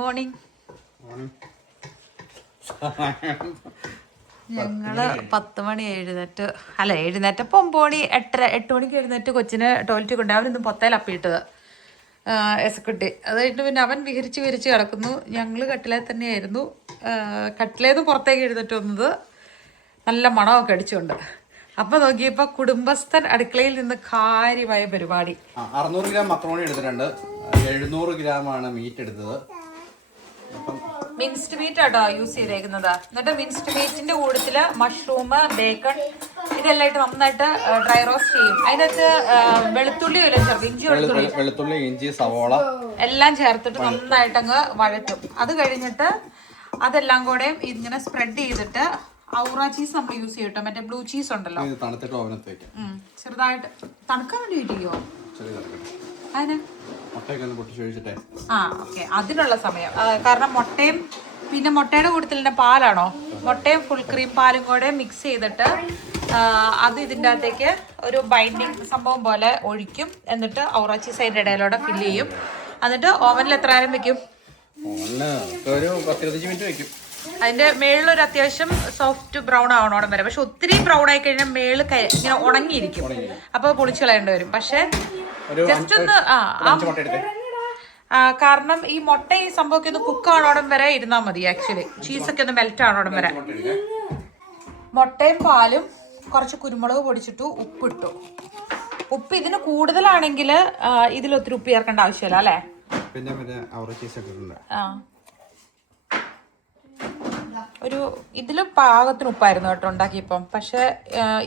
Morning. ഞങ്ങള് 10 മണി എഴുന്നേറ്റപ്പോ 9 മണി 8 മണിക്ക് എഴുന്നേറ്റ് കൊച്ചിന് ടോയ്ലറ്റിൽ കൊണ്ട് അവനിന്ന് പൊത്തേൽ അപ്പിയിട്ടത് എസക്കുട്ടി. അത് കഴിഞ്ഞിട്ട് പിന്നെ അവൻ വിഹരിച്ച് കിടക്കുന്നു. ഞങ്ങള് കട്ടിലേ തന്നെയായിരുന്നു. കട്ടിലേന്ന് പുറത്തേക്ക് എഴുന്നേറ്റ് വന്നത് നല്ല മണമൊക്കെ അടിച്ചുകൊണ്ട്. അപ്പൊ നോക്കിയപ്പോ കുടുംബസ്ഥൻ അടുക്കളയിൽ നിന്ന് കാര്യമായ പരിപാടി. 600 ഗ്രാം മക്രോണി എടുത്തിട്ടുണ്ട്. 700 ഗ്രാമാണ് മീറ്റ് എടുത്തത്. മിൻസ്ഡ് മീറ്റ് ആട്ടോ യൂസ് ചെയ്തേക്കുന്നത്. എന്നിട്ട് മിൻസ്ഡ് മീറ്റിന്റെ കൂട്ടത്തില് മഷ്റൂം, ബേക്കൺ ഇതെല്ലാം ഇട്ട് നന്നായിട്ട് ഡ്രൈ റോസ്റ്റ് ചെയ്യും. അതിനകത്ത് വെളുത്തുള്ളി വെളുത്തുള്ളി, ഇഞ്ചി, സവോള എല്ലാം ചേർത്തിട്ട് നന്നായിട്ട് അങ്ങ് വഴറ്റും. അത് കഴിഞ്ഞിട്ട് അതെല്ലാം കൂടെ ഇങ്ങനെ സ്പ്രെഡ് ചെയ്തിട്ട് ഔറ ചീസ് നമ്മൾ യൂസ് ചെയ്യട്ടോ. മറ്റേ ബ്ലൂ ചീസ് ഉണ്ടല്ലോ, ചെറുതായിട്ട് തണുക്കാൻ വേണ്ടി വെയിറ്റ് ചെയ്യോ അതിന്. ഓക്കെ, അതിനുള്ള സമയം. കാരണം മുട്ടയും പിന്നെ മുട്ടയുടെ കൂട്ടത്തിൽ പാലാണോ, മുട്ടയും ഫുൾ ക്രീം പാലും കൂടെ മിക്സ് ചെയ്തിട്ട് അത് ഇതിൻ്റെ അകത്തേക്ക് ഒരു ബൈൻഡിങ് സംഭവം പോലെ ഒഴിക്കും. എന്നിട്ട് ഔറ ചീസ് അതിൻ്റെ ഇടയിലൂടെ ഫില്ല് ചെയ്യും. എന്നിട്ട് ഓവനിൽ എത്ര നേരം വെക്കും? ഒരു 10-15 മിനിറ്റ് വെക്കും. അതിന്റെ മേളിലൊരു അത്യാവശ്യം സോഫ്റ്റ് ബ്രൗൺ ആവണോളം വരെ. പക്ഷെ ഒത്തിരി ബ്രൗൺ ആയി കഴിഞ്ഞാൽ മേള് ഇങ്ങനെ ഉണങ്ങിയിരിക്കും. അപ്പൊ പൊളിച്ചു കളയേണ്ടി വരും. പക്ഷെ ജസ്റ്റ് ഒന്ന് കാരണം ഈ മുട്ട ഈ സംഭവമൊക്കെ ഒന്ന് കുക്ക് ആവണോടം വരെ ഇരുന്നാൽ മതി. ആക്ച്വലി ചീസൊക്കെ ഒന്ന് മെൽറ്റ് ആവണോടം വരെ. മുട്ടയും പാലും കുറച്ച് കുരുമുളക് പൊടിച്ചിട്ടു, ഉപ്പിട്ടു. ഉപ്പ് ഇതിന് കൂടുതലാണെങ്കിൽ ഇതിലൊത്തിരി ഉപ്പ് ചേർക്കേണ്ട ആവശ്യമില്ല അല്ലേ. ഒരു ഇതില് പാകത്തിന് ഉപ്പായിരുന്നു കേട്ടോ ഉണ്ടാക്കിയപ്പം. പക്ഷെ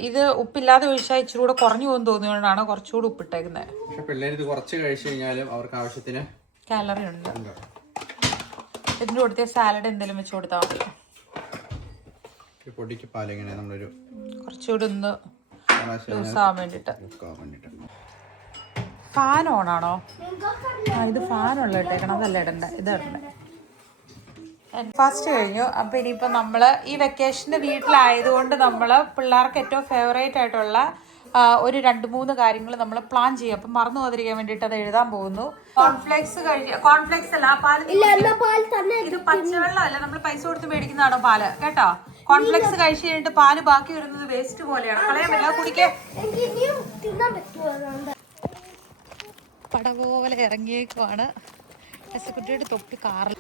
ഇത് ഉപ്പില്ലാതെ ഒഴിച്ചാൽ ഇച്ചിരി കൂടെ കുറഞ്ഞു പോകുന്നു തോന്നിയോണ്ടാണ് കുറച്ചുകൂടി ഉപ്പിട്ടേക്കുന്നത്. അവർക്ക് ആവശ്യത്തിന് കാലറി ഉണ്ട്. ഇതിന്റെ കൊടുത്ത സാലഡ് എന്തെങ്കിലും വെച്ച് കൊടുത്താൽ മതി. കുറച്ചുകൂടി ഒന്ന് ലൂസ് ആവാൻ വേണ്ടിട്ട്. ഫാൻ ഓണാണോ? ഇത് ഫാനുള്ള ഇട്ടേക്കണം, അതല്ല ഇടണ്ട, ഇത് ഇടണ്ടേ. ഫസ്റ്റ് കഴിഞ്ഞു. അപ്പം ഇനിയിപ്പോൾ നമ്മൾ ഈ വെക്കേഷൻ്റെ വീട്ടിലായതുകൊണ്ട് നമ്മൾ പിള്ളേർക്ക് ഏറ്റവും ഫേവറേറ്റ് ആയിട്ടുള്ള ഒരു 2-3 കാര്യങ്ങൾ നമ്മൾ പ്ലാൻ ചെയ്യും. അപ്പം മറന്നു പോകാതിരിക്കാൻ വേണ്ടിയിട്ട് അത് എഴുതാൻ പോകുന്നു. കോൺഫ്ലെക്സ് അല്ല, ഇത് പച്ചവെള്ളം അല്ല, നമ്മൾ പൈസ കൊടുത്ത് മേടിക്കുന്നതാണോ പാല് കേട്ടോ. കോൺഫ്ലെക്സ് കഴിച്ച് കഴിഞ്ഞിട്ട് പാല് ബാക്കി വരുന്നത് വേസ്റ്റ് പോലെയാണ്, കളയാൻ പറ്റില്ല. കുടിക്കേ പട പോലെ ഇറങ്ങിയേക്കുവാണ് എസക്കുട്ടിയുടെ തൊപ്പി കാറിൽ.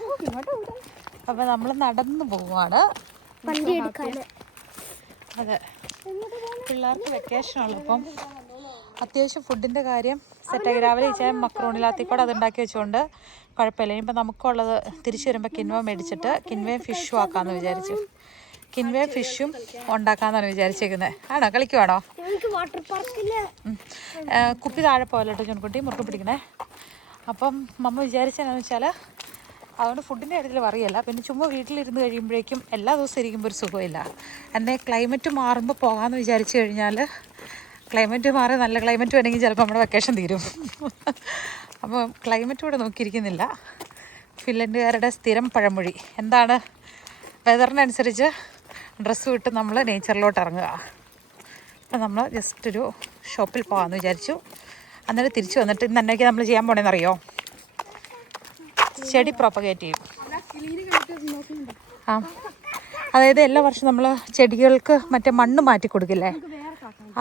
അപ്പൊ നമ്മൾ നടന്നു പോവാണ്. അതെ, പിള്ളേർക്ക് വെക്കേഷൻ ഉള്ളപ്പം അത്യാവശ്യം ഫുഡിന്റെ കാര്യം സെറ്റാക്കി. രാവിലെ ഇച്ചാൽ മക്രോണിലാത്തിക്കൂടെ അത് ഉണ്ടാക്കി വെച്ചുകൊണ്ട് കുഴപ്പമില്ല. ഇനിയിപ്പോൾ നമുക്കുള്ളത് തിരിച്ചു വരുമ്പോൾ കിൻവ മേടിച്ചിട്ട് കിൻവയും ഫിഷും ആക്കാമെന്ന് വിചാരിച്ചു. കിൻവയും ഫിഷും ഉണ്ടാക്കാന്നാണ് വിചാരിച്ചേക്കുന്നത്. ആണോ, കളിക്കുവാണോ? കുപ്പി താഴെ പോകല്ലോ ചുൺകുട്ടി, മുറുക്ക് പിടിക്കണേ. അപ്പം മമ്മ വിചാരിച്ചതെന്നു വെച്ചാൽ അതുകൊണ്ട് ഫുഡിൻ്റെ കാര്യത്തിൽ പറയല്ല. പിന്നെ ചുമ്മാ വീട്ടിലിരുന്ന് കഴിയുമ്പോഴേക്കും എല്ലാ ദിവസവും ഇരിക്കുമ്പോൾ ഒരു സുഖമില്ല. എന്നാൽ ക്ലൈമറ്റ് മാറുമ്പോൾ പോകാമെന്ന് വിചാരിച്ചു കഴിഞ്ഞാൽ ക്ലൈമറ്റ് മാറി നല്ല ക്ലൈമറ്റ് വേണമെങ്കിൽ ചിലപ്പോൾ നമ്മുടെ വെക്കേഷൻ തീരും. അപ്പോൾ ക്ലൈമറ്റ് കൂടെ നോക്കിയിരിക്കുന്നില്ല. ഫിൻലൻഡുകാരുടെ സ്ഥിരം പഴമൊഴി എന്താണ്? വെതറിനനുസരിച്ച് ഡ്രസ്സ് വിട്ട് നമ്മൾ നേച്ചറിലോട്ട് ഇറങ്ങുക. അപ്പം നമ്മൾ ജസ്റ്റ് ഒരു ഷോപ്പിൽ പോകാമെന്ന് വിചാരിച്ചു. അന്നേരം തിരിച്ചു വന്നിട്ട് ഇന്ന് എന്നൊക്കെ നമ്മൾ ചെയ്യാൻ പോകണമെന്നറിയോ? ചെടി പ്രൊപ്പഗേറ്റ് ചെയ്യും. അതായത് എല്ലാ വർഷവും നമ്മൾ ചെടികൾക്ക് മറ്റേ മണ്ണ് മാറ്റി കൊടുക്കില്ലേ,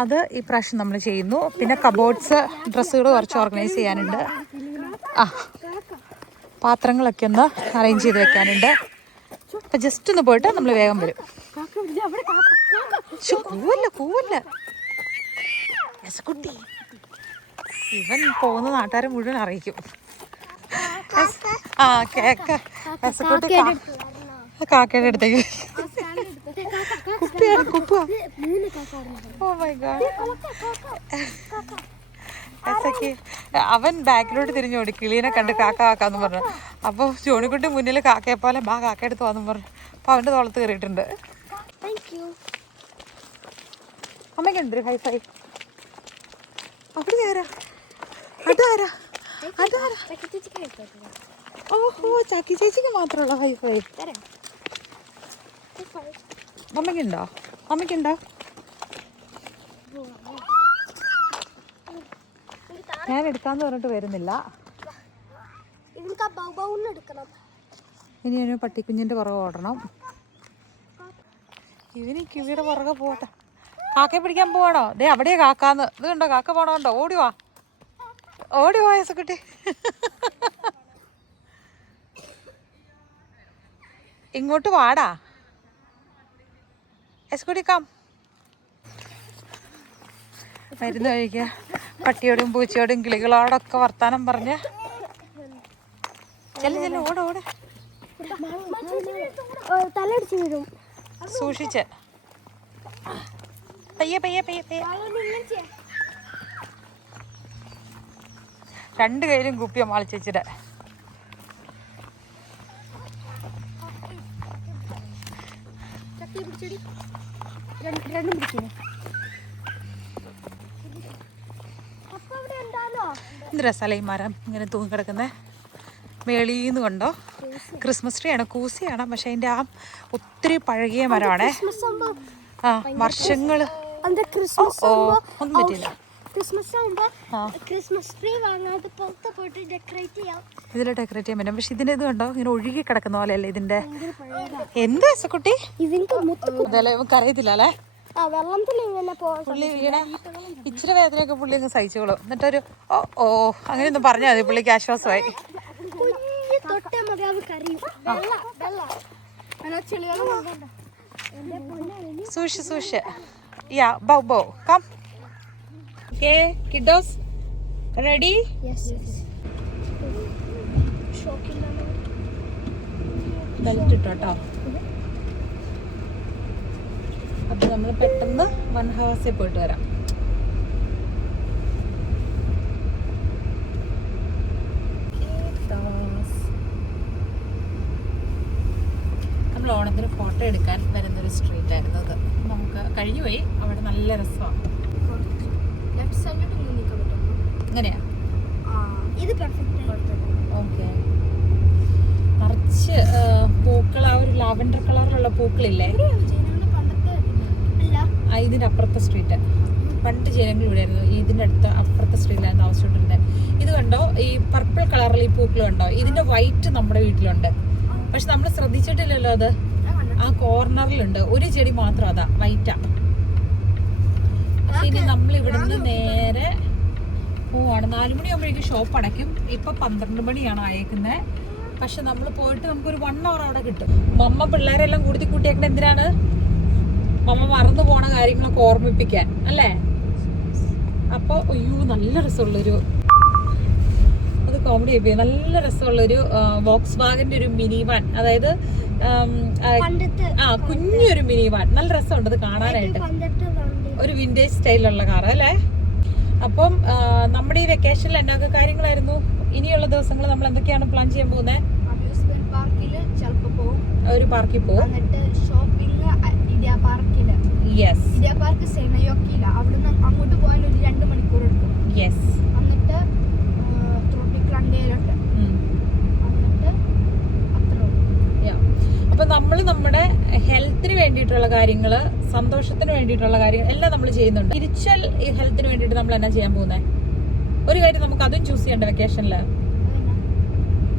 അത് ഈ പ്രാവശ്യം നമ്മൾ ചെയ്യുന്നു. പിന്നെ കബോർഡ്സ്, ഡ്രസ്സുകൾ കുറച്ച് ഓർഗനൈസ് ചെയ്യാനുണ്ട്. പാത്രങ്ങളൊക്കെ ഒന്ന് അറേഞ്ച് ചെയ്ത് വെക്കാനുണ്ട്. അപ്പം ജസ്റ്റ് ഒന്ന് പോയിട്ട് നമ്മൾ വേഗം വരും. കൂവല്ല കുട്ടി, ഇവൻ പോകുന്ന നാട്ടുകാരെ മുഴുവൻ അറിയിക്കും. കേക്ക് എസക്കുട്ടി കാക്കയുടെ അടുത്തേക്ക് കുപ്പിയാണ്. Oh my God. എസക്ക് അവൻ ബാക്കിലോട്ട് തിരിഞ്ഞു ഓടി, കിളീനെ കണ്ട് കാക്കാന്ന് പറഞ്ഞു. അപ്പോൾ ജോണിക്കുട്ടി മുന്നിൽ കാക്കയെ പോലെ ബാ കാക്ക എടുത്ത് വന്നു പറഞ്ഞു. അപ്പോൾ അവൻ്റെ തോളത്ത് കയറിയിട്ടുണ്ട്. അമ്മയ്ക്ക് എന്തൊരു ഹൈഫൈ. അവിടെ ആരാ? അതാരാ? ഓഹോ, ചാക്കി ചേച്ചിക്ക് മാത്രമുള്ള ഹൈഫൈ. അമ്മയ്ക്കുണ്ടോ? ഞാൻ എടുക്കാന്ന് പറഞ്ഞിട്ട് വരുന്നില്ല. ഇനി ഒരു പട്ടിക്കുഞ്ഞിൻ്റെ പുറകെ ഓടണം. ഇവന് കിവിയുടെ പുറകെ പോട്ടെ. കാക്കയെ പിടിക്കാൻ പോവാണോ? ദേ അവിടെയാ കാക്കാന്ന്. ഇത് കണ്ടോ കാക്ക പോണോണ്ടോ? ഓടിവാ ഓടിവാ യേസുക്കുട്ടി. ഇങ്ങോട്ട് വാടാ യേസുക്കുട്ടി. കം. മരുന്ന് കഴിക്കുക. പട്ടിയോടും പൂച്ചയോടും കിളികളോടൊക്കെ വർത്താനം പറഞ്ഞ് ചെല്ല ഓട് ഓട്. സൂക്ഷിച്ച് പയ്യെ പയ്യെ പയ്യെ പയ്യെ. രണ്ട് കയ്യിലും കുപ്പിയ മാളിച്ചേച്ചിടെ. എന്ത് രസമല്ലേ ഈ മരം ഇങ്ങനെ തൂങ്ങിക്കിടക്കുന്നത്. മേളീന്ന് കണ്ടോ ക്രിസ്മസ് ട്രീ ആണ്, കൂസിയാണ്. പക്ഷെ അതിൻ്റെ ആ ഒത്തിരി പഴകിയ മരമാണേ. ആ വർഷങ്ങൾ ഒന്നും പറ്റില്ല. ഇതിൽ ഡെക്കറേറ്റ് ചെയ്യാൻ പറ്റും. പക്ഷെ ഇതിന്റെ ഇത് കണ്ടോ ഇങ്ങനെ ഒഴുകി കിടക്കുന്ന പോലെയല്ലേ ഇതിന്റെ. എന്ത് കുട്ടി നമുക്ക് അറിയത്തില്ല അല്ലേ. പുള്ളി വീണ ഇച്ചിരി വേദനയൊക്കെ പുള്ളി അങ്ങ് സഹിച്ചോളും. എന്നിട്ടൊരു ഓ അങ്ങനെയൊന്നും പറഞ്ഞാൽ മതി, പുള്ളിക്ക് ആശ്വാസമായി. സൂക്ഷിച്ച് യാ ബൗ ബൗ come. Okay, kiddos, ready? Yes. Belt ഇട്ടോട്ടോ. അപ്പൊ നമ്മൾ പെട്ടെന്ന് വൺ ഹവേഴ്സിൽ പോയിട്ട് വരാം. നമ്മൾ ഓണത്തിന് ഫോട്ടോ എടുക്കാൻ വരുന്നൊരു സ്ട്രീറ്റ് ആയിരുന്നു അത്. നമുക്ക് കഴിഞ്ഞുപോയി. അവിടെ നല്ല രസമാണ്. അങ്ങനെയാ ഓക്കെ. നിറച്ച് പൂക്കൾ, ആ ഒരു ലാവൻഡർ കളറിലുള്ള പൂക്കളില്ലേ, ഇതിന്റെ അപ്പുറത്തെ സ്ട്രീറ്റ്. പണ്ട് ജനങ്ങൾ ഇവിടെ ആയിരുന്നു. ഇതിന്റെ അടുത്ത് അപ്പുറത്തെ സ്ട്രീറ്റിലായിരുന്നു താമസിച്ചിട്ടുണ്ട്. ഇത് കണ്ടോ ഈ പർപ്പിൾ കളറിൽ ഈ പൂക്കൾ കണ്ടോ, ഇതിന്റെ വൈറ്റ് നമ്മുടെ വീട്ടിലുണ്ട്. പക്ഷെ നമ്മൾ ശ്രദ്ധിച്ചിട്ടില്ലല്ലോ അത്. ആ കോർണറിലുണ്ട് ഒരു ചെടി മാത്രം, അതാ വൈറ്റാ. ഇനി നമ്മൾ ഇവിടുന്ന് നേരെ പോവാണ്. 4 മണിയാകുമ്പോഴേക്കും ഷോപ്പ് അടയ്ക്കും. ഇപ്പൊ 12 മണിയാണ് അയക്കുന്നത്. പക്ഷെ നമ്മൾ പോയിട്ട് നമുക്കൊരു 1 hour അവിടെ കിട്ടും. മമ്മ പിള്ളേരെല്ലാം കൂട്ടിയേക്കുന്നത് എന്തിനാണ്? മമ്മ മറന്നു പോണ കാര്യങ്ങളൊക്കെ ഓർമ്മിപ്പിക്കാൻ അല്ലേ. അപ്പൊ അയ്യോ നല്ല രസമുള്ളൊരു, അത് കോമഡി ആയിപ്പോയി. നല്ല രസമുള്ളൊരു വോക്സ് വാഗന്റെ ഒരു മിനി വാൻ, അതായത് കുഞ്ഞൊരു മിനി വാൻ. നല്ല രസമുണ്ട് അത് കാണാനായിട്ട്. ഒരു വിന്റേജ് സ്റ്റൈലുള്ള കാർ അല്ലേ. അപ്പം നമ്മുടെ ഈ വെക്കേഷനിൽ എന്നൊക്കെ കാര്യങ്ങളായിരുന്നു? ഇനിയുള്ള ദിവസങ്ങൾ നമ്മൾ എന്തൊക്കെയാണ് പ്ലാൻ ചെയ്യാൻ പോകുന്നത്? ഒരു പാർക്കിൽ പോകും. യെസ്. അങ്ങോട്ട് പോകാൻ ഒരു 2 മണിക്കൂർ എടുക്കും. യെസ്. എന്നിട്ട് ട്രോപ്പിക് റണ്ടയിലുണ്ട്. അപ്പൊ നമ്മൾ നമ്മുടെ ഹെൽത്തിന് വേണ്ടിയിട്ടുള്ള കാര്യങ്ങള്, സന്തോഷത്തിന് വേണ്ടിയിട്ടുള്ള കാര്യങ്ങൾ എല്ലാം നമ്മൾ ചെയ്യുന്നുണ്ട്. സ്പിരിച്വൽ ഹെൽത്തിന് വേണ്ടിയിട്ട് നമ്മൾ എന്നാ ചെയ്യാൻ പോകുന്നത്? ഒരു കാര്യം നമുക്ക് അതും ചൂസ് ചെയ്യണ്ട വെക്കേഷനില്.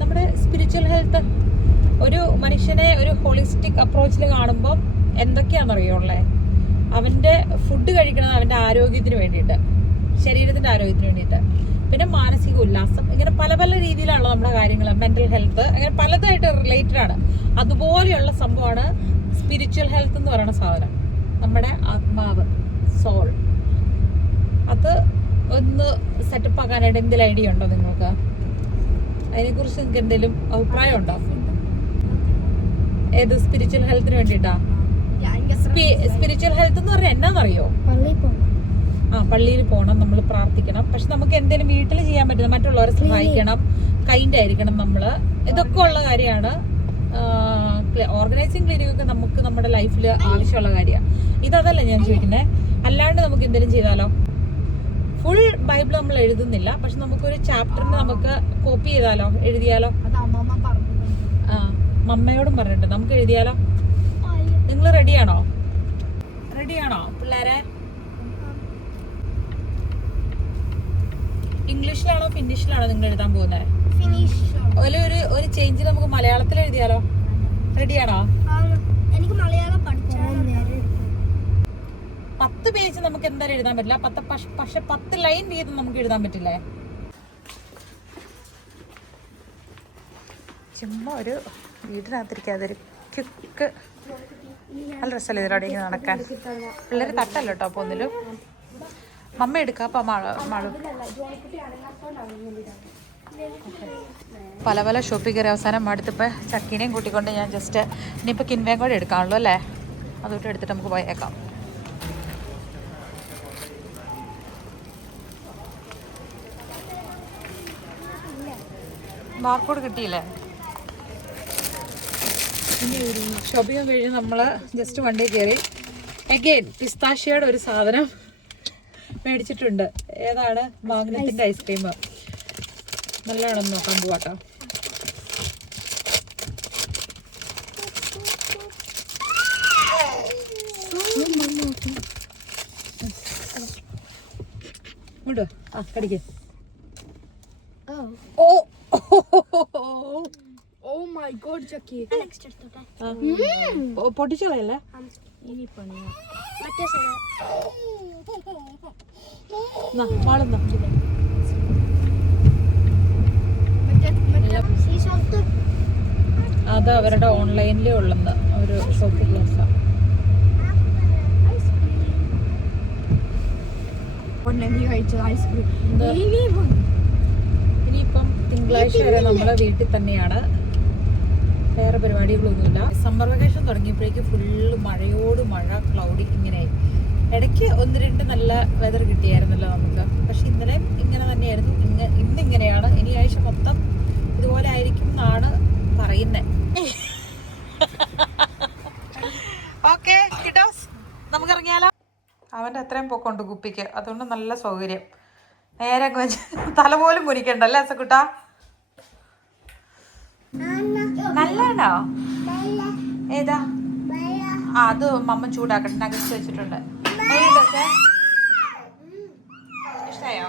നമ്മുടെ സ്പിരിച്വൽ ഹെൽത്ത് ഒരു മനുഷ്യനെ ഒരു ഹോളിസ്റ്റിക് അപ്രോച്ചിൽ കാണുമ്പോൾ എന്തൊക്കെയാണെന്നറിയുള്ളേ. അവന്റെ ഫുഡ് കഴിക്കണം അവന്റെ ആരോഗ്യത്തിന് വേണ്ടിയിട്ട്, ശരീരത്തിന്റെ ആരോഗ്യത്തിന് വേണ്ടിയിട്ട്. പിന്നെ മാനസിക ഉല്ലാസം. ഇങ്ങനെ പല പല രീതിയിലാണല്ലോ നമ്മുടെ കാര്യങ്ങൾ. മെന്റൽ ഹെൽത്ത് അങ്ങനെ പലതായിട്ട് റിലേറ്റഡ് ആണ്. അതുപോലെയുള്ള സംഭവമാണ് സ്പിരിച്വൽ ഹെൽത്ത് എന്ന് പറയുന്ന സാധനം. നമ്മുടെ ആത്മാവ്, സോൾ. അത് ഒന്ന് സെറ്റപ്പ് ആക്കാനായിട്ട് എന്തെങ്കിലും ഐഡിയ ഉണ്ടോ നിങ്ങൾക്ക്? അതിനെക്കുറിച്ച് നിങ്ങൾക്ക് എന്തെങ്കിലും അഭിപ്രായം ഉണ്ടോ? ഏത് സ്പിരിച്വൽ ഹെൽത്തിന് വേണ്ടിയിട്ടാ? സ്പിരിച്വൽ ഹെൽത്ത് എന്ന് പറഞ്ഞാൽ എന്നാന്നറിയോ? പള്ളിയിൽ പോകണം, നമ്മൾ പ്രാർത്ഥിക്കണം. പക്ഷെ നമുക്ക് എന്തെങ്കിലും വീട്ടിൽ ചെയ്യാൻ പറ്റുന്ന, മറ്റുള്ളവരെ സഹായിക്കണം, കൈൻഡ് ആയിരിക്കണം നമ്മള്. ഇതൊക്കെ ഉള്ള കാര്യമാണ്. ഓർഗനൈസിങ് ക്ലിനിക്കൊക്കെ നമുക്ക് നമ്മുടെ ലൈഫിൽ ആവശ്യമുള്ള കാര്യമാണ്. ഇതല്ല ഞാൻ ചോദിക്കുന്നത്. അല്ലാണ്ട് നമുക്ക് എന്തെങ്കിലും ചെയ്താലോ? ഫുൾ ബൈബിൾ നമ്മൾ എഴുതുന്നില്ല, പക്ഷെ നമുക്കൊരു ചാപ്റ്ററിന് നമുക്ക് കോപ്പി ചെയ്താലോ, എഴുതിയാലോ? മമ്മയോടും പറഞ്ഞിട്ട് നമുക്ക് എഴുതിയാലോ? നിങ്ങൾ റെഡിയാണോ പിള്ളേരെ? ഇംഗ്ലീഷിലാണോ ഫിനിഷിലാണോ നിങ്ങൾ എഴുതാൻ പോകുന്നത്? ഒരു ചേഞ്ച് നമുക്ക് മലയാളത്തിൽ എഴുതിയാലോ? റെഡിയാണോ? എനിക്ക് മലയാളം പഠിച്ചാൽ 10 പേജ് നമുക്ക് എന്തായാലും എഴുതാൻ പറ്റില്ല. പക്ഷെ 10 ലൈൻ വീതം നമുക്ക് എഴുതാൻ പറ്റില്ലേ? ചുമ്മാ ഒരു വീടിനകത്തിരിക്കാതെ ഒരു ക്യുക്ക് നല്ല രസമല്ലേ ഇതിലൂടെ ഇങ്ങനെ നടക്കാൻ. പിള്ളേർ തട്ടല്ലോ കേട്ടോ അപ്പോൾ ഒന്നിലും മമ്മ എടുക്കാം. അപ്പം മാളു പല പല ഷോപ്പിൽ കയറി അവസാനം അടുത്തിപ്പോൾ ചക്കീനെയും കൂട്ടിക്കൊണ്ട് ഞാൻ ജസ്റ്റ് ഇനിയിപ്പോൾ കിൻവേം കൂടെ എടുക്കാനുള്ളൂ അല്ലേ? അതുകൊണ്ട് എടുത്തിട്ട് നമുക്ക് പോയേക്കാം. ബാർകോഡ് കിട്ടിയില്ലേ? ഇനി ഷോപ്പിംഗ് കഴിഞ്ഞ് നമ്മൾ ജസ്റ്റ് വണ്ടി കയറി അഗെയിൻ പിസ്താഷ്യയുടെ ഒരു സാധനം മേടിച്ചിട്ടുണ്ട്. ഏതാണ്? മാഗ്നത്തിൻ്റെ ഐസ്ക്രീം. നല്ലതാണെന്ന് നോക്കാൻ പോവാട്ടോ. ഇങ്ങോട്ടോ. ആ കടിക്കേ. ഓ ഓ മൈ ഗോഡ് ചക്കി. പൊട്ടിച്ചോളല്ലേ? അത് അവരുടെ ഓൺലൈനിലേ ഉള്ളെന്ന് ഒരു ഷോപ്പ് ക്ലാസ്. ഇനിയിപ്പം തിങ്കളാഴ്ച വരെ നമ്മളെ വീട്ടിൽ തന്നെയാണ്, വേറെ പരിപാടികളൊന്നുമില്ല. സമ്മർ വെക്കേഷൻ തുടങ്ങിയപ്പോഴേക്ക് ഫുള്ള് മഴയോട് മഴ, ക്ലൗഡി ഇങ്ങനെയായി. ഇടയ്ക്ക് 1-2 നല്ല വെതർ കിട്ടിയായിരുന്നല്ലോ നമുക്ക്. പക്ഷെ ഇന്നലെ ഇങ്ങനെ തന്നെയായിരുന്നു. ഇന്നിങ്ങനെയാണ്. ഇനി ആഴ്ച മൊത്തം ഇതുപോലെ ആയിരിക്കും എന്നാണ് പറയുന്നത്. ഓക്കെ കിട്ടോസ്, നമുക്ക് ഇറങ്ങിയാലോ? അവൻ്റെ അത്രയും പൊക്കമുണ്ട് കുപ്പിക്ക്, അതുകൊണ്ട് നല്ല സൗകര്യം. നേരെ വെച്ച് തല പോലും കുനിക്കണ്ടല്ലേ സക്കുട്ടാ? നല്ലതാണോ? ഏതാ? ആ അത് മമ്മ ചൂടാക്കട്ടെ, നഗച്ച് വെച്ചിട്ടുണ്ട്. ഇഷ്ടായോ?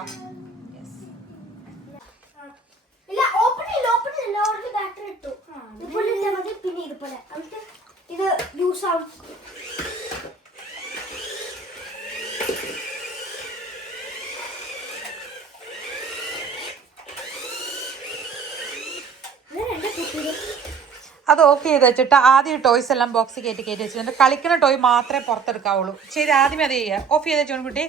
ഇത് യൂസ് ആവും. അത് ഓഫ് ചെയ്ത് വെച്ചിട്ട് ആദ്യം ടോയ്സ് എല്ലാം ബോക്സ് കയറ്റി വെച്ചിട്ട് കളിക്കുന്ന ടോയ് മാത്രമേ പുറത്തെടുക്കാവുള്ളൂ. ശരി, ആദ്യമേ അത് ചെയ്യുക. ഓഫ് ചെയ്ത് വെച്ചോൺ കുട്ടി.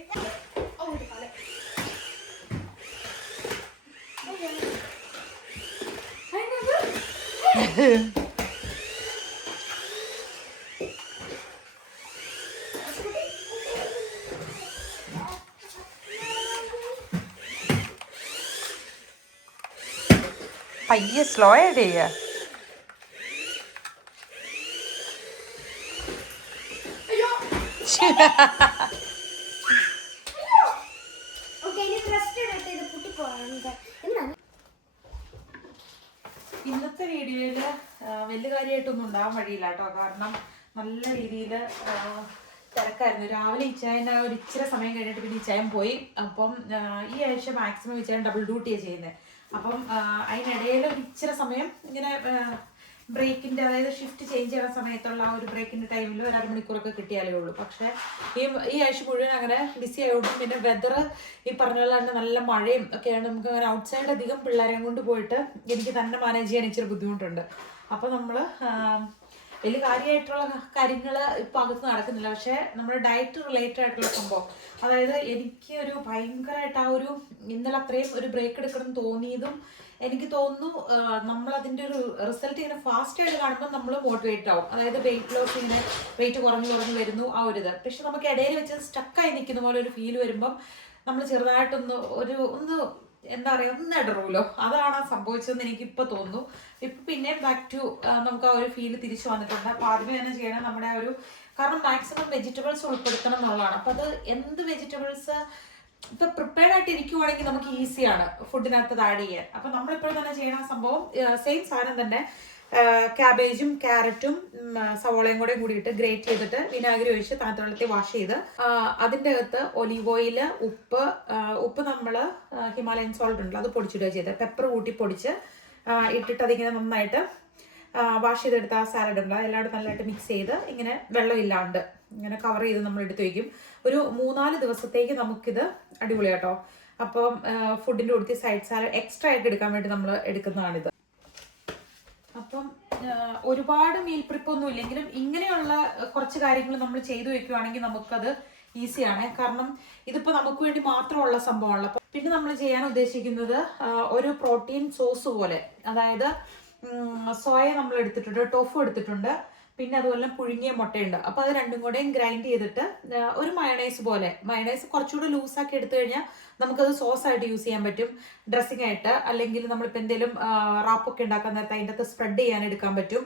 പയ്യെ സ്ലോ ആയിട്ട് ചെയ്യുക. ഇന്നത്തെ വീഡിയോയിൽ വലിയ കാര്യമായിട്ടൊന്നും ഉണ്ടാകാൻ വഴിയില്ല കേട്ടോ. കാരണം നല്ല രീതിയിൽ തിരക്കായിരുന്നു. രാവിലെ ഇച്ചായൻ്റെ ഒരു ഇച്ചിരി സമയം കഴിഞ്ഞിട്ട് പിന്നെ ഇച്ചായൻ പോയി. അപ്പം ഈ ആഴ്ച മാക്സിമം ഇച്ചായൻ ഡബിൾ ഡ്യൂട്ടിയാണ് ചെയ്യുന്നത്. അപ്പം അതിനിടയിൽ ഒരു ഇച്ചിരി സമയം ഇങ്ങനെ ബ്രേക്കിൻ്റെ, അതായത് ഷിഫ്റ്റ് ചേഞ്ച് ചെയ്യുന്ന സമയത്തുള്ള ആ ഒരു ബ്രേക്കിൻ്റെ ടൈമിൽ 1 മണിക്കൂറൊക്കെ കിട്ടിയാലേ ഉള്ളൂ. പക്ഷേ ഈ ആഴ്ച മുഴുവൻ അങ്ങനെ ബിസി ആയതുകൊണ്ടും പിന്നെ വെതർ ഈ പറഞ്ഞ പോലെ തന്നെ നല്ല മഴയും ഒക്കെയാണ്. നമുക്ക് അങ്ങനെ ഔട്ട്സൈഡ് അധികം പിള്ളേരെയും കൊണ്ട് പോയിട്ട് എനിക്ക് തന്നെ മാനേജ് ചെയ്യാൻ ഇച്ചിരി ബുദ്ധിമുട്ടുണ്ട്. അപ്പോൾ നമ്മൾ വലിയ കാര്യമായിട്ടുള്ള കാര്യങ്ങൾ ഇപ്പോൾ അകത്ത് നടക്കുന്നില്ല. പക്ഷേ നമ്മുടെ ഡയറ്റ് റിലേറ്റഡ് ആയിട്ടുള്ള സംഭവം, അതായത് എനിക്ക് ഒരു ഭയങ്കരമായിട്ട് ആ ഒരു ഇന്നലെ അത്രയും ഒരു ബ്രേക്ക് എടുക്കണം തോന്നിയതും എനിക്ക് തോന്നുന്നു നമ്മളതിൻ്റെ ഒരു റിസൾട്ട് ഇങ്ങനെ ഫാസ്റ്റായിട്ട് കാണുമ്പോൾ നമ്മൾ മോട്ടിവേറ്റ് ആവും. അതായത് വെയിറ്റ് ലോസ്, ഇങ്ങനെ വെയിറ്റ് കുറഞ്ഞു വരുന്നു ആ ഒരു ഇത്. പക്ഷെ നമുക്ക് ഇടയിൽ വെച്ച് സ്റ്റക്കായി നിൽക്കുന്ന പോലെ ഒരു ഫീൽ വരുമ്പം നമ്മൾ ചെറുതായിട്ടൊന്ന് ഒന്ന് എന്താ പറയുക, ഒന്ന് ഇടറുമല്ലോ. അതാണ് സംഭവിച്ചതെന്ന് എനിക്കിപ്പോൾ തോന്നുന്നു. ഇപ്പം പിന്നെ ബാക്ക് ടു നമുക്ക് ആ ഒരു ഫീല് തിരിച്ചു വന്നിട്ടുണ്ട്. അപ്പോൾ ആദ്യമേ തന്നെ ചെയ്യണം നമ്മുടെ ആ ഒരു, കാരണം മാക്സിമം വെജിറ്റബിൾസ് ഉൾപ്പെടുത്തണം എന്നുള്ളതാണ്. അപ്പോൾ അത് എന്ത് വെജിറ്റബിൾസ് ഇപ്പം പ്രിപ്പയർഡ് ആയിട്ട് ഇരിക്കുവാണെങ്കിൽ നമുക്ക് ഈസിയാണ് ഫുഡിനകത്ത് ആഡ് ചെയ്യാൻ. അപ്പം നമ്മളിപ്പോൾ തന്നെ ചെയ്യണ സംഭവം സെയിം സാധനം തന്നെ, ക്യാബേജും ക്യാരറ്റും സവോളയും കൂടിയിട്ട് ഗ്രേറ്റ് ചെയ്തിട്ട് വിനാഗിരി ഒഴിച്ച് തണുത്ത വെള്ളത്തിൽ വാഷ് ചെയ്ത് അതിൻ്റെ അകത്ത് ഒലീവ് ഓയിൽ, ഉപ്പ് നമ്മൾ ഹിമാലയൻ സോൾട്ട് ഉണ്ടല്ലോ അത് പൊടിച്ചിടുക ചെയ്ത്, പെപ്പർ കൂട്ടി പൊടിച്ച് ഇട്ടിട്ട് അതിങ്ങനെ നന്നായിട്ട് വാഷ് ചെയ്തെടുത്ത ആ സാലഡ് ഉണ്ട് അതെല്ലാം നല്ലതായിട്ട് മിക്സ് ചെയ്ത് ഇങ്ങനെ വെള്ളമില്ലാണ്ട് ഇങ്ങനെ കവർ ചെയ്ത് നമ്മൾ എടുത്ത് വയ്ക്കും. ഒരു 3-4 ദിവസത്തേക്ക് നമുക്കിത് അടിപൊളിയാട്ടോ. അപ്പം ഫുഡിൻ്റെ കൂടെ സൈഡ് സാലഡ് എക്സ്ട്രാ ആയിട്ട് എടുക്കാൻ വേണ്ടി നമ്മൾ എടുക്കുന്നതാണിത്. അപ്പം ഒരുപാട് മീൽ പ്രിപ്പ് ഒന്നും ഇല്ലെങ്കിലും ഇങ്ങനെയുള്ള കുറച്ച് കാര്യങ്ങൾ നമ്മൾ ചെയ്തു വെക്കുകയാണെങ്കിൽ നമുക്കത് ഈസിയാണ്. കാരണം ഇതിപ്പോൾ നമുക്ക് വേണ്ടി മാത്രമുള്ള സംഭവമാണല്ലോ. അപ്പം പിന്നെ നമ്മൾ ചെയ്യാൻ ഉദ്ദേശിക്കുന്നത് ഒരു പ്രോട്ടീൻ സോസ് പോലെ, അതായത് സോയ നമ്മൾ എടുത്തിട്ടുണ്ട്, ടോഫു എടുത്തിട്ടുണ്ട്, പിന്നെ അതുപോലെ പുഴുങ്ങിയ മുട്ടയുണ്ട്. അപ്പോൾ അത് രണ്ടും കൂടെയും ഗ്രൈൻഡ് ചെയ്തിട്ട് ഒരു മയണൈസ് പോലെ, മയണൈസ് കുറച്ചുകൂടെ ലൂസാക്കി എടുത്തു കഴിഞ്ഞാൽ നമുക്കത് സോസായിട്ട് യൂസ് ചെയ്യാൻ പറ്റും, ഡ്രസ്സിംഗ് ആയിട്ട്, അല്ലെങ്കിൽ നമ്മളിപ്പോൾ എന്തെങ്കിലും റാപ്പൊക്കെ ഉണ്ടാക്കാൻ നേരത്തെ അതിൻ്റെ അകത്ത് സ്പ്രെഡ് ചെയ്യാൻ എടുക്കാൻ പറ്റും,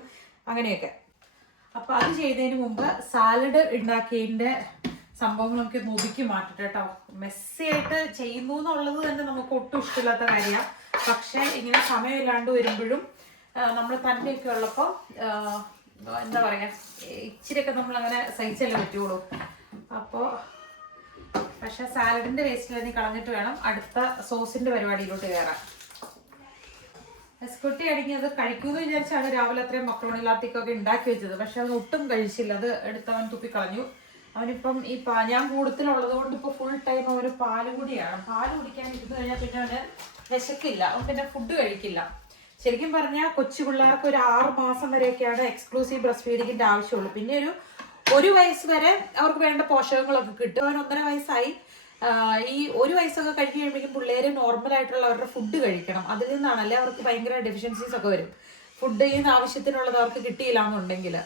അങ്ങനെയൊക്കെ. അപ്പോൾ അത് ചെയ്തതിന് മുമ്പ് സാലഡ് ഉണ്ടാക്കിയതിൻ്റെ സംഭവങ്ങൾ നമുക്ക് ഒതുക്കി മാറ്റിട്ട് കേട്ടോ. മെസ്സി ആയിട്ട് ചെയ്യുന്നു എന്നുള്ളത് തന്നെ നമുക്ക് ഒട്ടും ഇഷ്ടമില്ലാത്ത കാര്യമാണ്. പക്ഷേ ഇങ്ങനെ സമയമില്ലാണ്ട് വരുമ്പോഴും നമ്മൾ തന്നെയൊക്കെ ഉള്ളപ്പോൾ എന്താ പറയുക, ഇച്ചിരിയൊക്കെ നമ്മളങ്ങനെ സഹിച്ചല്ലേ പറ്റുള്ളൂ. അപ്പോൾ പക്ഷേ സാലഡിൻ്റെ വേസ്റ്റിൽ കളഞ്ഞിട്ട് വേണം അടുത്ത സോസിൻ്റെ പരിപാടിയിലോട്ട് കയറാൻ. എസ്കുട്ടി ആണെങ്കിൽ അത് കഴിക്കുമെന്ന് വിചാരിച്ചാണ് രാവിലെ അത്രയും മക്രോണിലാത്തിക്കൊക്കെ ഉണ്ടാക്കി വെച്ചത്. പക്ഷെ അവൻ ഒട്ടും കഴിച്ചില്ല, അത് എടുത്തവൻ തുപ്പിക്കളഞ്ഞു. അവനിപ്പം ഈ ഞാൻ കൂടുതലുള്ളത് കൊണ്ട് ഇപ്പോൾ ഫുൾ ടൈം അവന് പാല് കുടിയാണ്. പാല് കുടിക്കാൻ ഇരുന്ന് കഴിഞ്ഞാൽ പിന്നെ അവന് വിശക്കില്ല, അവൻ പിന്നെ ഫുഡ് കഴിക്കില്ല. ശരിക്കും പറഞ്ഞാൽ കൊച്ചു പിള്ളേർക്ക് ഒരു 6 മാസം വരെയൊക്കെയാണ് എക്സ്ക്ലൂസീവ് ബ്രസ്റ്റ് ഫീഡിങ്ങിൻ്റെ ആവശ്യമുള്ളൂ. പിന്നെ ഒരു വയസ്സ് വരെ അവർക്ക് വേണ്ട പോഷകങ്ങളൊക്കെ കിട്ടും. അവൻ 1.5 വയസ്സായി. ഈ 1 വയസ്സൊക്കെ കഴിഞ്ഞ് കഴിയുമ്പോഴേക്കും പിള്ളേർ നോർമലായിട്ടുള്ള അവരുടെ ഫുഡ് കഴിക്കണം. അതിൽ നിന്നാണല്ലേ അവർക്ക് ഭയങ്കര ഡെഫിഷ്യൻസീസ് ഒക്കെ വരും. ഫുഡ് ചെയ്യുന്ന ആവശ്യത്തിനുള്ളത് അവർക്ക് കിട്ടിയില്ല എന്നുണ്ടെങ്കിൽ.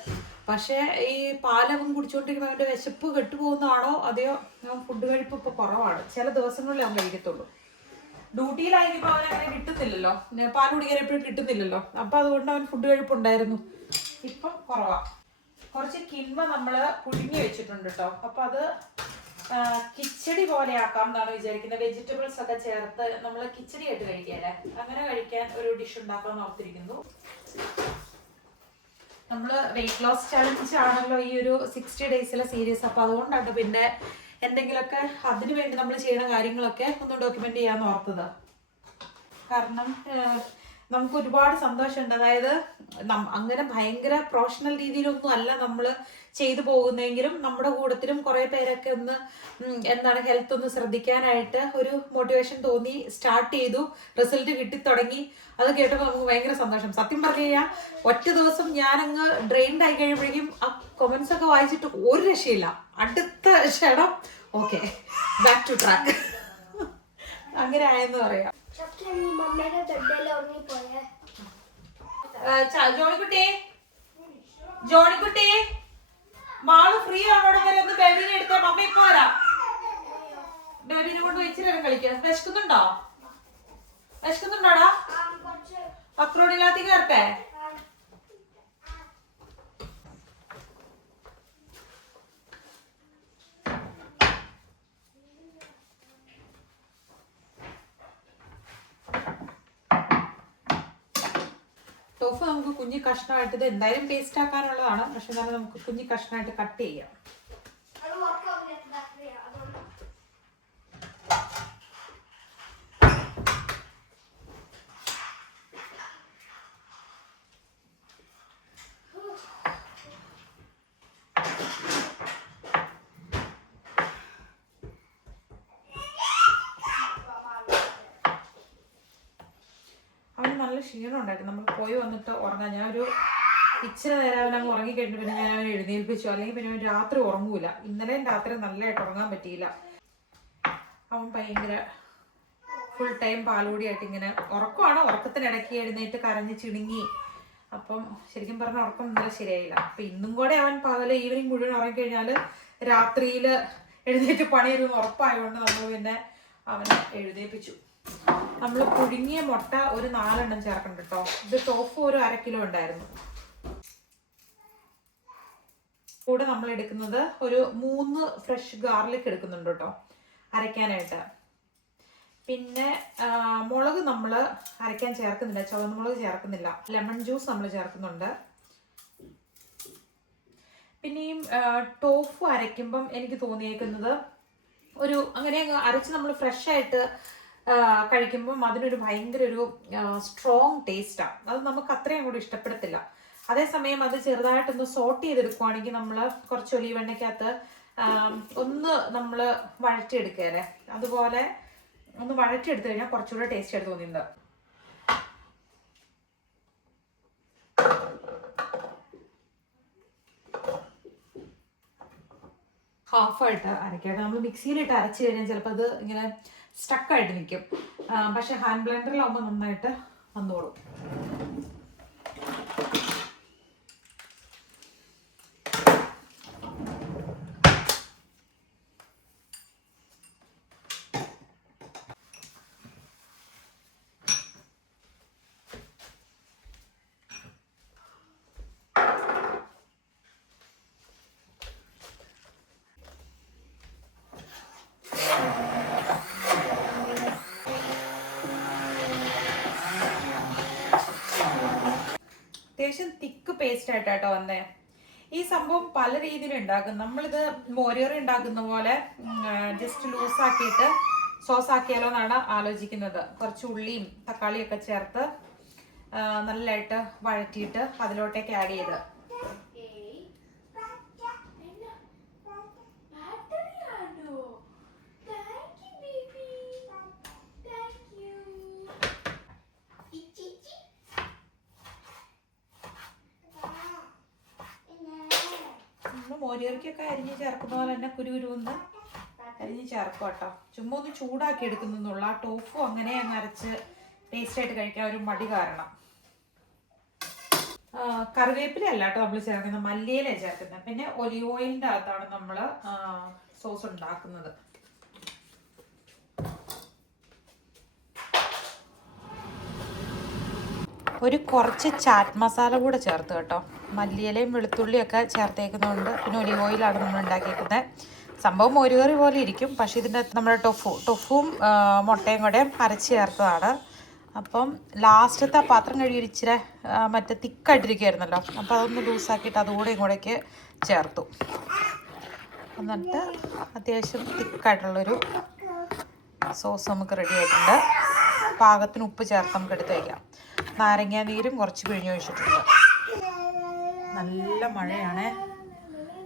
പക്ഷേ ഈ പാലവൻ കുടിച്ചുകൊണ്ടിരിക്കുമ്പോൾ അവൻ്റെ വിശപ്പ് കെട്ടുപോകുന്നതാണോ അതെയോ അവൻ ഫുഡ് കഴിപ്പ് ഇപ്പോൾ കുറവാണ്. ചില ദിവസങ്ങളിൽ അവൻ കഴിക്കത്തുള്ളൂ. ഡ്യൂട്ടിയിലായിരിക്കുമ്പോൾ അവൻ അങ്ങനെ കിട്ടുന്നില്ലല്ലോ, പാൽ കുടിക്കാൻ എപ്പോഴും കിട്ടുന്നില്ലല്ലോ. അപ്പം അതുകൊണ്ട് അവൻ ഫുഡ് കഴിപ്പുണ്ടായിരുന്നു, ഇപ്പം കുറവാണ്. കുറച്ച് കിൻവ നമ്മൾ പുഴുങ്ങി വെച്ചിട്ടുണ്ട് കേട്ടോ. അപ്പം അത് കിച്ചടി പോലെ ആക്കാം എന്നാണ് വിചാരിക്കുന്നത്. വെജിറ്റബിൾസ് ഒക്കെ ചേർത്ത് നമ്മൾ കിച്ചടി ആയിട്ട് കഴിക്കാല്ലേ, അങ്ങനെ കഴിക്കാൻ ഒരു ഡിഷ് ഉണ്ടാക്കാൻ ഓർത്തിരിക്കുന്നു. നമ്മൾ വെയിറ്റ് ലോസ് ചാലഞ്ച് ആണല്ലോ ഈ ഒരു 60 ഡേയ്സിലെ സീരീസ്. അപ്പം അതുകൊണ്ടാണ് പിന്നെ എന്തെങ്കിലുമൊക്കെ അതിനു വേണ്ടി നമ്മൾ ചെയ്യുന്ന കാര്യങ്ങളൊക്കെ ഒന്ന് ഡോക്യുമെന്റ് ചെയ്യാന്ന് ഓർത്തത്. കാരണം നമുക്ക് ഒരുപാട് സന്തോഷമുണ്ട്. അതായത് അങ്ങനെ ഭയങ്കര പ്രൊഫഷണൽ രീതിയിലൊന്നും അല്ല നമ്മൾ ചെയ്തു പോകുന്നെങ്കിലും നമ്മുടെ കൂട്ടത്തിലും കുറേ പേരൊക്കെ ഒന്ന് എന്താണ് ഹെൽത്ത് ഒന്ന് ശ്രദ്ധിക്കാനായിട്ട് ഒരു മോട്ടിവേഷൻ തോന്നി സ്റ്റാർട്ട് ചെയ്തു. റിസൾട്ട് കിട്ടിത്തുടങ്ങി. അത് കേട്ടപ്പോൾ നമുക്ക് ഭയങ്കര സന്തോഷം. സത്യം പറഞ്ഞു കഴിഞ്ഞാൽ ഒറ്റ ദിവസം ഞാനങ്ങ് ഡ്രെയിൻഡ് ആയി കഴിയുമ്പോഴേക്കും ആ കൊമൻസ് ഒക്കെ വായിച്ചിട്ട് ഒരു രക്ഷയില്ല. അടുത്ത ക്ഷണം ഓക്കെ ബാക്ക് ടു ട്രാക്ക് അങ്ങനെ ആയെന്ന് പറയാം. ജോണിക്കുട്ടി മാള് ഫ്രീ ആണോടെ വരെ ഒന്ന് ബേബിനെ എടുത്ത മമ്മ ഇപ്പൊ വരാം. ബേബിനെ കൊണ്ട് ഇച്ചിരി നേരം കളിക്കാം. വിശക്കുന്നുണ്ടോടാ? മക്രോണിലാത്തി കയറട്ടെ. ടോഫ് നമുക്ക് കുഞ്ഞു കഷ്ണമായിട്ട്, ഇത് എന്തായാലും പേസ്റ്റ് ആക്കാനുള്ളതാണ്, പക്ഷെ എന്നാലും നമുക്ക് കുഞ്ഞു കഷ്ണമായിട്ട് കട്ട് ചെയ്യാം. നല്ല ക്ഷീണം ഉണ്ടായിരുന്നു. നമ്മൾ പോയി വന്നിട്ട് ഉറങ്ങാൻ ഞാനൊരു ഇച്ചിരി നേരം അവനങ്ങ് ഉറങ്ങിക്കഴിഞ്ഞു. പിന്നെ ഞാൻ അവനെ എഴുന്നേൽപ്പിച്ചു, അല്ലെങ്കിൽ പിന്നെ അവൻ രാത്രി ഉറങ്ങൂല. ഇന്നലെയും രാത്രി നല്ലതായിട്ട് ഉറങ്ങാൻ പറ്റിയില്ല. അവൻ ഭയങ്കര ഫുൾ ടൈം പാലുകൂടിയായിട്ട് ഇങ്ങനെ ഉറക്കമാണ്. ഉറക്കത്തിനിടയ്ക്ക് എഴുന്നേറ്റ് കരഞ്ഞ് ചിണുങ്ങി. അപ്പം ശരിക്കും പറഞ്ഞാൽ ഉറക്കം ഇന്നലെ ശരിയായില്ല. അപ്പം ഇന്നും കൂടെ അവൻ പകല് ഈവനിങ് മുഴുവൻ ഉറങ്ങിക്കഴിഞ്ഞാൽ രാത്രിയിൽ എഴുന്നേറ്റ് പണിയൊരു ഉറപ്പായതുകൊണ്ട് നമ്മൾ പിന്നെ അവനെ എഴുന്നേൽപ്പിച്ചു. നമ്മൾ പുഴുങ്ങിയ മുട്ട ഒരു 4 എണ്ണം ചേർക്കണ്ട കേട്ടോ. ഇത് ടോഫു ഒരു 1/2 കിലോ ഉണ്ടായിരുന്നു. കൂടെ നമ്മൾ എടുക്കുന്നത് ഒരു 3 ഫ്രഷ് ഗാർലിക് എടുക്കുന്നുണ്ട് കേട്ടോ അരയ്ക്കാനായിട്ട്. പിന്നെ മുളക് നമ്മൾ അരയ്ക്കാൻ ചേർക്കുന്നില്ല, ചുവന്ന മുളക് ചേർക്കുന്നില്ല. ലെമൺ ജ്യൂസ് നമ്മൾ ചേർക്കുന്നുണ്ട്. പിന്നെയും ടോഫു അരയ്ക്കുമ്പം എനിക്ക് തോന്നിയേക്കുന്നത് ഒരു അങ്ങനെ അരച്ച് നമ്മൾ ഫ്രഷായിട്ട് കഴിക്കുമ്പം അതിനൊരു ഭയങ്കര ഒരു സ്ട്രോങ് ടേസ്റ്റാണ്. അത് നമുക്ക് അത്രയും കൂടി ഇഷ്ടപ്പെടത്തില്ല. അതേസമയം അത് ചെറുതായിട്ടൊന്ന് സോട്ട് ചെയ്തെടുക്കുവാണെങ്കിൽ നമ്മൾ കുറച്ച് ഒലീവ് എണ്ണയ്ക്കകത്ത് ഒന്ന് നമ്മൾ വഴറ്റിയെടുക്കുകയല്ലേ, അതുപോലെ ഒന്ന് വഴറ്റിയെടുത്തു കഴിഞ്ഞാൽ കുറച്ചുകൂടെ ടേസ്റ്റ് ആയിട്ട് തോന്നിയിട്ടുണ്ട്. ഹാഫായിട്ട് അരയ്ക്കാം. നമ്മൾ മിക്സിയിലിട്ട് അരച്ച് കഴിഞ്ഞാൽ ചിലപ്പോൾ അത് ഇങ്ങനെ സ്റ്റക്കായിട്ട് നിൽക്കും. പക്ഷെ ഹാൻഡ് ബ്ലെൻഡറിലാവുമ്പോൾ നന്നായിട്ട് വന്നോളും. അത്യാവശ്യം തിക്ക് പേസ്റ്റ് ആയിട്ടോ വന്നേ. ഈ സംഭവം പല രീതിയിൽ ഉണ്ടാക്കും. നമ്മളിത് മോരുകറി ഉണ്ടാക്കുന്ന പോലെ ജസ്റ്റ് ലൂസാക്കിയിട്ട് സോസ് ആക്കിയാലോ എന്നാണ് ആലോചിക്കുന്നത്. കുറച്ച് ഉള്ളിയും തക്കാളിയൊക്കെ ചേർത്ത് നല്ലതായിട്ട് വഴറ്റിയിട്ട് അതിലോട്ടേക്ക് ആഡ് ചെയ്ത് മോരുകറിക്കൊക്കെ അരിഞ്ഞ് ചേർക്കുന്ന പോലെ തന്നെ കുരുകുരുന്ന് അരിഞ്ഞ് ചേർക്കും കേട്ടോ. ചുമ്മാ ഒന്ന് ചൂടാക്കി എടുക്കുന്നുള്ള ആ ടോഫു അങ്ങനെ അങ്ങ് അരച്ച് ടേസ്റ്റായിട്ട് കഴിക്കാൻ ഒരു മടി കാരണം. കറിവേപ്പില അല്ല കേട്ടോ നമ്മൾ ചേർക്കുന്നത്, മല്ലിയിലാണ് ചേർക്കുന്നത്. പിന്നെ ഒലിവ് ഓയിലിൻ്റെ അകത്താണ് നമ്മൾ സോസ് ഉണ്ടാക്കുന്നത്. ഒരു കുറച്ച് ചാറ്റ് മസാല കൂടെ ചേർത്ത് കേട്ടോ. മല്ലിയിലയും വെളുത്തുള്ളിയൊക്കെ ചേർത്തേക്കുന്നതുകൊണ്ട്, പിന്നെ ഒലിവ് ഓയിലാണ് നമ്മൾ ഉണ്ടാക്കിയേക്കുന്നത്. സംഭവം മോരുകറി പോലെ ഇരിക്കും, പക്ഷേ ഇതിൻ്റെ നമ്മുടെ ടൊഫുവും മുട്ടയും കൂടെ അരച്ച് ചേർത്തതാണ്. അപ്പം ലാസ്റ്റത്തെ പാത്രം കഴുകി ഇച്ചിരി മറ്റേ തിക്കായിട്ടിരിക്കുമായിരുന്നല്ലോ, അപ്പോൾ അതൊന്ന് ലൂസാക്കിയിട്ട് അതുകൂടെ ഇങ്ങോട്ടേക്ക് ചേർത്തു. എന്നിട്ട് അത്യാവശ്യം തിക്കായിട്ടുള്ളൊരു സോസ് നമുക്ക് റെഡി ആയിട്ടുണ്ട്. പാകത്തിന് ഉപ്പ് ചേർത്ത് നമുക്ക് എടുത്ത് വയ്ക്കാം. നാരങ്ങാ നീരും കുറച്ച് പിഴിഞ്ഞ് ഒഴിച്ചിട്ടുണ്ട്. നല്ല മഴയാണേ,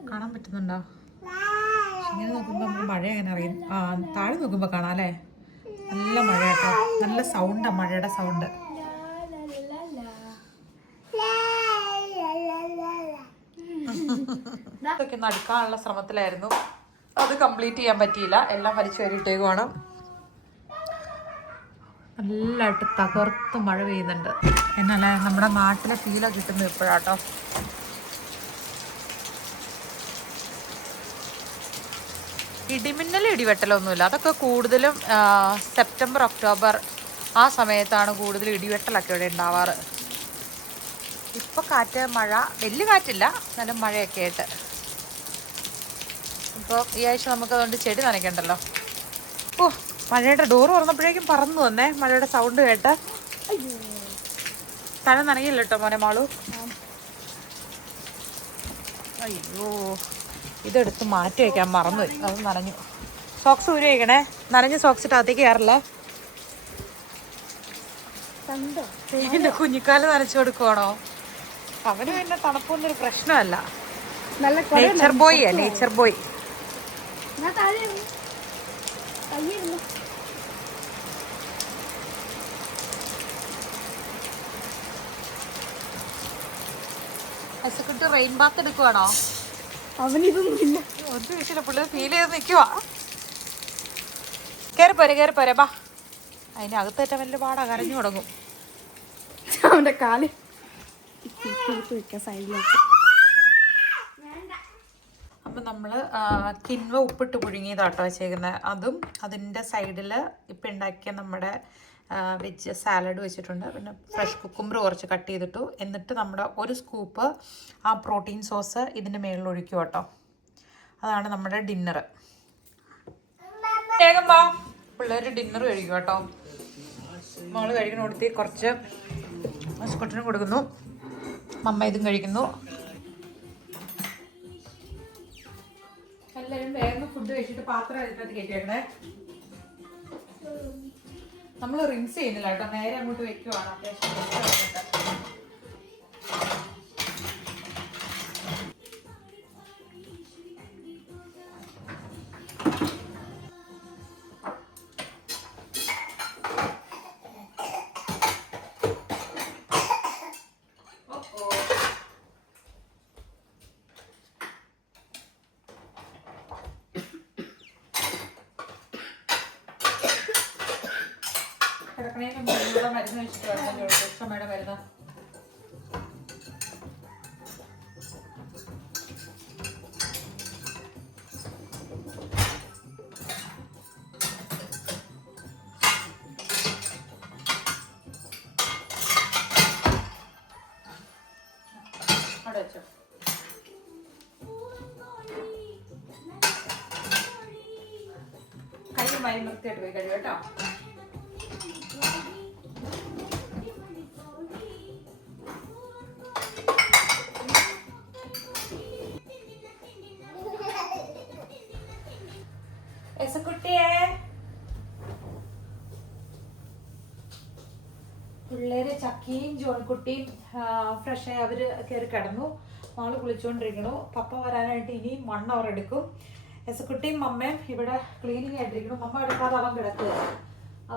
കാണാൻ പറ്റുന്നുണ്ടോ? ഇങ്ങനെ നോക്കുമ്പോൾ നമുക്ക് മഴ എങ്ങനെ അറിയും? താഴെ നോക്കുമ്പോൾ കാണാം അല്ലേ? നല്ല മഴ കേട്ടോ, നല്ല സൗണ്ടാണ് മഴയുടെ സൗണ്ട്. ഇതൊക്കെ ഒന്ന് അടുക്കാനുള്ള ശ്രമത്തിലായിരുന്നു, അത് കംപ്ലീറ്റ് ചെയ്യാൻ പറ്റിയില്ല. എല്ലാം വലിച്ചു വരിയിട്ടേക്കുവാണ്. നല്ലതായിട്ട് തകർത്ത് മഴ പെയ്യുന്നുണ്ട്. എന്നല്ലേ നമ്മുടെ നാട്ടിലെ ഫീലൊക്കെ കിട്ടുന്നത് ഇപ്പോഴാട്ടോ. ഇടിമിന്നലും ഇടിവെട്ടലൊന്നുമില്ല, അതൊക്കെ കൂടുതലും സെപ്റ്റംബർ ഒക്ടോബർ ആ സമയത്താണ് കൂടുതൽ ഇടിവെട്ടലൊക്കെ ഇവിടെ ഉണ്ടാവാറ്. ഇപ്പോൾ കാറ്റ് മഴ വലിയ കാറ്റില്ല, നല്ല മഴയൊക്കെ ആയിട്ട്. ഇപ്പോൾ ഈ ആഴ്ച നമുക്കതുകൊണ്ട് ചെടി നനയ്ക്കണ്ടല്ലോ. ഓ, മഴയുടെ ഡോറ് തുറന്നപ്പോഴേക്കും പറന്നു വന്നേ മഴയുടെ സൗണ്ട് കേട്ട്. തല നനയില്ല കേട്ടോ മോനെ മാളു. അയ്യോ, ഇതെടുത്ത് മാറ്റി വയ്ക്കാൻ മറന്നുപോയി, അത് നനഞ്ഞു. സോക്സ് ഊരി വയ്ക്കണേ, നനഞ്ഞ സോക്സ് ഇട്ട് അകത്തേക്ക് കയറില്ല. എൻ്റെ കുഞ്ഞിക്കാല് നനച്ചു കൊടുക്കുവാണോ? അവന് പിന്നെ തണുപ്പൊന്നൊരു പ്രശ്നമല്ല. Nature boy, nature boy. ഐസക്കുട്ടി റെയിൻ ബാത്ത് എടുക്കുവാണോ? അവനിതൊന്നുമില്ല, ഒന്നും വിഷയമില്ല, പുള്ളി ഫീൽ ചെയ്ത് നിൽക്കുവാ. കയറി പോരെ ബാ. അതിൻ്റെ അകത്തേറ്റ വലിയ പാടാ, കരഞ്ഞു തുടങ്ങും. അവന്റെ കാല് വെക്കാം സൈഡിലേക്ക്. അപ്പം നമ്മൾ കിൻവ ഉപ്പിട്ട് പുഴുങ്ങിയതാട്ടോ വെച്ചേക്കുന്നത്. അതും അതിൻ്റെ സൈഡിൽ ഇപ്പം ഉണ്ടാക്കിയ നമ്മുടെ വെജ് സാലഡ് വെച്ചിട്ടുണ്ട്. പിന്നെ ഫ്രഷ് കുക്കുംബർ കുറച്ച് കട്ട് ചെയ്തിട്ടു. എന്നിട്ട് നമ്മുടെ ഒരു സ്കൂപ്പ് ആ പ്രോട്ടീൻ സോസ് ഇതിൻ്റെ മേളിൽ ഒഴിക്കും കേട്ടോ. അതാണ് നമ്മുടെ ഡിന്നർ. വേഗം വാ, പിള്ളേർ ഡിന്നർ കഴിക്കും കേട്ടോ. നമ്മൾ കഴിക്കുന്ന കൊടുത്ത് കുറച്ച് സ്കൊട്ടിനും കൊടുക്കുന്നു, മമ്മ ഇതും കഴിക്കുന്നു. എല്ലാവരും വേഗം ഫുഡ് കഴിച്ചിട്ട് പാത്രം അതിനകത്ത് കയറ്റിയേക്കണേ. നമ്മൾ റിൻസ് ചെയ്യുന്നില്ല കേട്ടോ, നേരെ അങ്ങോട്ട് വെക്കുവാണ്. അത്യാവശ്യം കിടക്കണേന് മുമ്പ് മരുന്ന് വെച്ചിട്ട് വേണം ചുമയുടെ മരുന്ന്. അവിടെ വെച്ചോ. കൈയും വായും വൃത്തിയായിട്ട് പോയി കഴിയും കേട്ടോ. കുട്ടിയെ പിള്ളേര് ചക്കിയും ജോൺകുട്ടിയും ഫ്രഷായി അവര് കയറി കിടന്നു. മോള് കുളിച്ചുകൊണ്ടിരിക്കണു. പപ്പ വരാനായിട്ട് ഇനി 1 hour എടുക്കും. എസക്കുട്ടിയും മമ്മയും ഇവിടെ ക്ലീനിങ് ആയിട്ടിരിക്കുന്നു. മമ്മ എടുക്കാതെ അവൻ കിടക്കുക.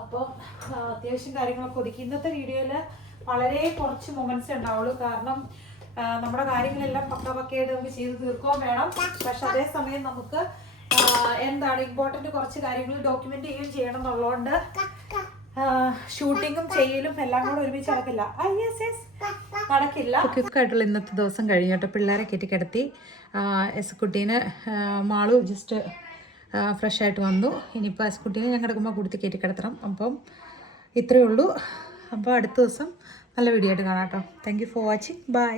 അപ്പം അത്യാവശ്യം കാര്യങ്ങളൊക്കെ ഒതുക്കി. ഇന്നത്തെ വീഡിയോയിൽ വളരെ കുറച്ച് മൊമെന്റ്സ് ഉണ്ടാവുള്ളൂ. കാരണം നമ്മുടെ കാര്യങ്ങളെല്ലാം പക്കയായിട്ട് നമുക്ക് ചെയ്ത് തീർക്കുകയും വേണം. പക്ഷെ അതേസമയം നമുക്ക് എന്താണ് ഇമ്പോർട്ടന്റ് കുറച്ച് കാര്യങ്ങൾ ഡോക്യുമെന്റ് ചെയ്യുകയും ചെയ്യണം എന്നുള്ളതുകൊണ്ട് ഷൂട്ടിങ്ങും ചെയ്യലും എല്ലാം കൂടെ ഒരുമിച്ച് നടക്കില്ല. നടക്കില്ല. ക്വിക്കായിട്ടുള്ള ഇന്നത്തെ ദിവസം കഴിഞ്ഞു കേട്ടോ. പിള്ളേരെ കയറ്റി കിടത്തി. എസ്കുട്ടീനെ മാളു ജസ്റ്റ് ഫ്രഷ് ആയിട്ട് വന്നു. ഇനിയിപ്പോൾ എസ്കുട്ടീനെ ഞാൻ കിടക്കുമ്പോൾ കൊടുത്ത് കയറ്റി കിടത്തണം. അപ്പം ഇത്രയേ ഉള്ളൂ. അപ്പോൾ അടുത്ത ദിവസം നല്ല വീഡിയോ ആയിട്ട് കാണാം കേട്ടോ. Thank you for watching. By.